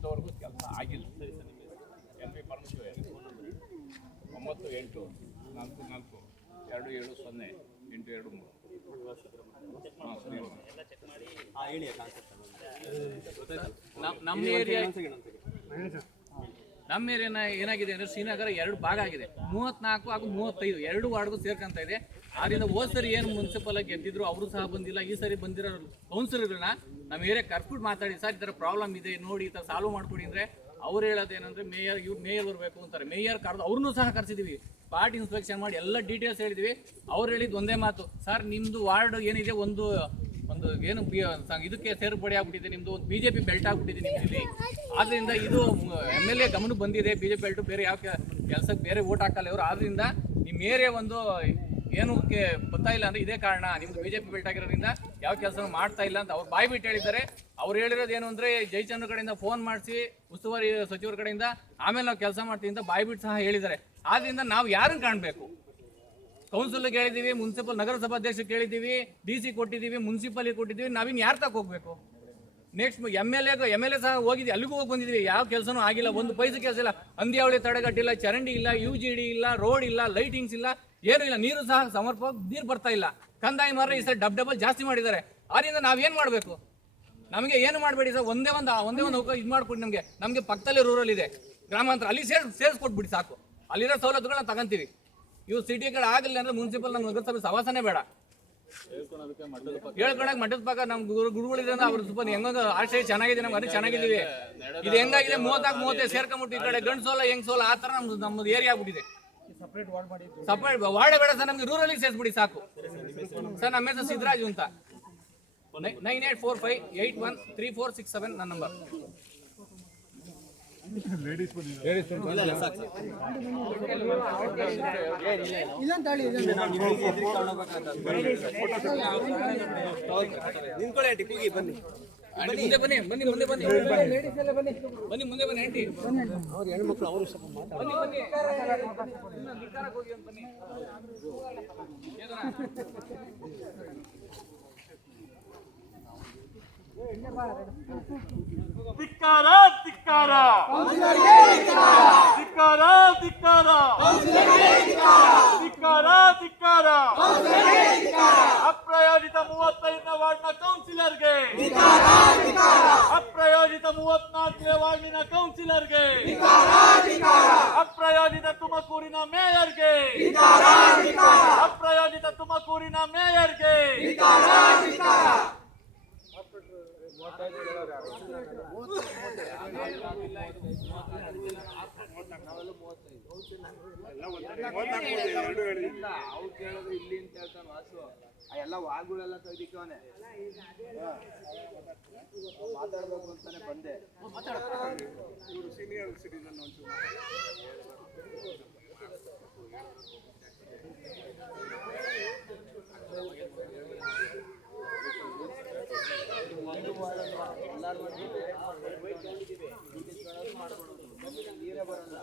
ಇಂಥವರೆಗೂ ಕೆಲಸ ಆಗಿಲ್ಲ. L V Parameshwar 9844270823. ಹಾಂ ಸರಿ. ನಮ್ಮ ಏರಿಯಾ ಏನಾಗಿದೆ ಅಂದರೆ ಶ್ರೀನಗರ 2 ಭಾಗ ಆಗಿದೆ. 34 ಹಾಗೂ 35 2 ವಾರ್ಡ್ಗೂ ಸೇರ್ಕೊಂತ ಇದೆ. ಆದ್ದರಿಂದ ಹೋದ್ ಸರಿ ಏನು ಮುನ್ಸಿಪಲ್ ಆಗಿ ಗೆದ್ದಿದ್ರು ಅವರು ಸಹ ಬಂದಿಲ್ಲ. ಈ ಸರಿ ಬಂದಿರೋ ಕೌನ್ಸಿಲರ್ಗಳನ್ನ ನಮ್ಮ ಏರಿಯಾ ಕರ್ಬಿಟ್ಟು ಮಾತಾಡಿ, ಸರ್ ಈ ಥರ ಪ್ರಾಬ್ಲಮ್ ಇದೆ ನೋಡಿ, ಈ ಥರ ಸಾಲ್ವ್ ಮಾಡ್ಕೊಡಿ ಅಂದರೆ ಅವ್ರು ಹೇಳೋದೇನಂದರೆ ಮೇಯರ್ ಬರಬೇಕು ಅಂತಾರೆ. ಮೇಯರ್ ಕರೆದು ಅವ್ರನ್ನೂ ಸಹ ಕರೆಸಿದ್ದೀವಿ, ಪಾರ್ಟ್ ಇನ್ಸ್ಪೆಕ್ಷನ್ ಮಾಡಿ ಎಲ್ಲ ಡೀಟೇಲ್ಸ್ ಹೇಳಿದ್ವಿ. ಅವ್ರು ಹೇಳಿದ್ದು ಒಂದೇ ಮಾತು, ಸರ್ ನಿಮ್ಮದು ವಾರ್ಡ್ ಏನಿದೆ ಒಂದು ಏನು ಇದಕ್ಕೆ ಸೇರ್ಪಡೆ ಆಗ್ಬಿಟ್ಟಿದೆ, ನಿಮ್ಮದು ಒಂದು BJP ಬೆಲ್ಟ್ ಆಗ್ಬಿಟ್ಟಿದೆ ನಿಮ್ಮಲ್ಲಿ. ಆದ್ದರಿಂದ ಇದು MLA ಗಮನಕ್ಕೆ ಬಂದಿದೆ, BJP ಬೆಲ್ಟು ಬೇರೆ ಯಾವ ಕೆಲಸಕ್ಕೆ ಬೇರೆ ಓಟ್ ಹಾಕಲ್ಲ ಇವರು. ಆದ್ದರಿಂದ ನಿಮ್ಮ ಏರಿಯಾ ಒಂದು ಏನಕ್ಕೆ ಬರ್ತಾ ಇಲ್ಲ ಅಂದರೆ ಇದೇ ಕಾರಣ, ನಿಮ್ದು BJP ಬೆಲ್ಟ್ ಆಗಿರೋದ್ರಿಂದ ಯಾವ ಕೆಲಸ ಮಾಡ್ತಾ ಇಲ್ಲ ಅಂತ ಅವ್ರು ಬಾಯಿ ಬಿಟ್ಟು ಹೇಳಿದ್ದಾರೆ. ಅವ್ರು ಹೇಳಿರೋದು ಏನು ಅಂದರೆ ಜಯಚಂದ್ರ ಕಡೆಯಿಂದ ಫೋನ್ ಮಾಡಿಸಿ ಉಸ್ತುವಾರಿ ಸಚಿವರ ಕಡೆಯಿಂದ ಆಮೇಲೆ ನಾವು ಕೆಲಸ ಮಾಡ್ತೀವಿ ಅಂತ ಬಾಯಿ ಬಿಟ್ಟು ಸಹ ಹೇಳಿದ್ದಾರೆ. ಆದ್ದರಿಂದ ನಾವು ಯಾರನ್ನು ಕಾಣಬೇಕು? ಕೌನ್ಸಿಲ್ಗೆ ಹೇಳಿದ್ದೀವಿ, ಮುನ್ಸಿಪಲ್ ನಗರಸಭಾಧ್ಯಕ್ಷಕ್ಕೆ ಹೇಳಿದ್ದೀವಿ, DC ಕೊಟ್ಟಿದ್ದೀವಿ, ಮುನ್ಸಿಪಲ್ಗೆ ಕೊಟ್ಟಿದ್ದೀವಿ. ನಾವಿನ್ನು ಯಾರು ತಕ್ಕ ಹೋಗ್ಬೇಕು? ನೆಕ್ಸ್ಟ್ MLA ಸಹ ಹೋಗಿದ್ವಿ, ಅಲ್ಲಿಗೂ ಹೋಗಿ ಬಂದಿದ್ದೀವಿ. ಯಾವ ಕೆಲಸನೂ ಆಗಿಲ್ಲ, ಒಂದು ಪೈಸೆ ಕೆಲಸ ಇಲ್ಲ. ಅಂದಿಯಾವಳಿ ತಡೆಗಟ್ಟಿಲ್ಲ, ಚರಂಡಿ ಇಲ್ಲ, UGD ಇಲ್ಲ, ರೋಡ್ ಇಲ್ಲ, ಲೈಟಿಂಗ್ಸ್ ಇಲ್ಲ, ಏನೂ ಇಲ್ಲ. ನೀರು ಸಹ ಸಮರ್ಪಕವಾಗಿ ನೀರು ಬರ್ತಾ ಇಲ್ಲ. ಕಂದಾಯ ಮಾತ್ರ ಈ ಸರಿ ಡಬಲ್ ಜಾಸ್ತಿ ಮಾಡಿದ್ದಾರೆ. ಆದ್ದರಿಂದ ನಾವೇನು ಮಾಡಬೇಕು? ನಮಗೆ ಏನು ಮಾಡಬೇಡಿ ಸರ್, ಒಂದೇ ಒಂದು ಇದು ಮಾಡ್ಕೊಡಿ. ನಮಗೆ ಪಕ್ಕದಲ್ಲೇ ರೂರಲ್ ಇದೆ, ಗ್ರಾಮಾಂತರ, ಅಲ್ಲಿ ಸೇರಿಸ್ಕೊಟ್ಬಿಡಿ ಸಾಕು. ಅಲ್ಲಿರೋ ಸವಲತ್ತುಗಳನ್ನ ತಗೊಂತೀವಿ. ಇವು ಸಿಟಿ ಕಡೆ ಆಗಲಿಲ್ಲ ಅಂದ್ರೆ ಮುನ್ಸಿಪಲ್ ನಮ್ಮ ನಗರಸಭೆ ಸವಾಸನೆ ಬೇಡ. ಹೇಳ್ಕೊಳಕ್ ಮಠದ ಪಕ್ಕ ನಮ್ಮ ಗುರುಗಳಿದ್ರೆ ಅವ್ರ ಸ್ವಲ್ಪ ಹೆಂಗ ಆಶ್ರಯ ಚೆನ್ನಾಗಿದೆ, ನಮ್ಗೆ ಅದು ಚೆನ್ನಾಗಿದ್ದೀವಿ. ಇದು ಹೆಂಗಾಗಿದೆ 34-35 ಸೇರ್ಕೊಂಡ್ಬಿಟ್ಟು ಈ ಕಡೆ ಗಂಡು ಸೋಲ ಹೆಂಗ್ ಸೋಲ ಆ ಥರ ನಮ್ಮದು ಏರಿಯಾ ಆಗ್ಬಿಟ್ಟಿದೆ. ಸಪ್ರೇಟ್ ವಾರ್ಡ್ ಬೇಡ ಸರ್, ನಮ್ಗೆ ರೂರಲ್ಲಿಗೆ ಸೇರಿಸ್ಬಿಡಿ ಸಾಕು ಸರ್. ನಮ್ಮ ಹೆಸರು ಸಿದ್ದರಾಜು ಅಂತ. 9845813467 ನನ್ನ ನಂಬರ್. ಮುಂದೆ ಬನ್ನಿ ಆಂಟಿ. ಹೆಣ್ಮಕ್ಳು ಅವರು ಧಿಕ್ಕಾರ ಧಿಕ್ಕಾರ ಧಿಕ್ಕಾರ ಧಿಕ್ಕಾರ ಧಿಕ್ಕಾರ ಧಿಕ್ಕಾರ ಅಪ್ರಯೋಜಿತ 35ನೇ ವಾರ್ಡ್ನ ಕೌನ್ಸಿಲರ್ಗೆ, ಅಪ್ರಯೋಜಿತ 34ನೇ ವಾರ್ಡಿನ ಕೌನ್ಸಿಲರ್ಗೆ, ಅಪ್ರಯೋಜಿತ ತುಮಕೂರಿನ ಮೇಯರ್ಗೆ, ಅಪ್ರಯೋಜಿತ ತುಮಕೂರಿನ ಮೇಯರ್ಗೆ. ಎಲ್ಲ ವಾಗ್ಗಳೆಲ್ಲ ತೆಗ್ದಿಕ್ಕವನೆ ಮಾತಾಡ್ಬೇಕು ಅಂತಾನೆ ಬಂದೆ. ಇವರು ಸೀನಿಯರ್ ಸಿಟಿಜನ್ ಒಂದು ಎಲ್ಲಾರು ಮಾಡ್ಕೊಡೋದು ನೀರೇ ಬರಲ್ಲ.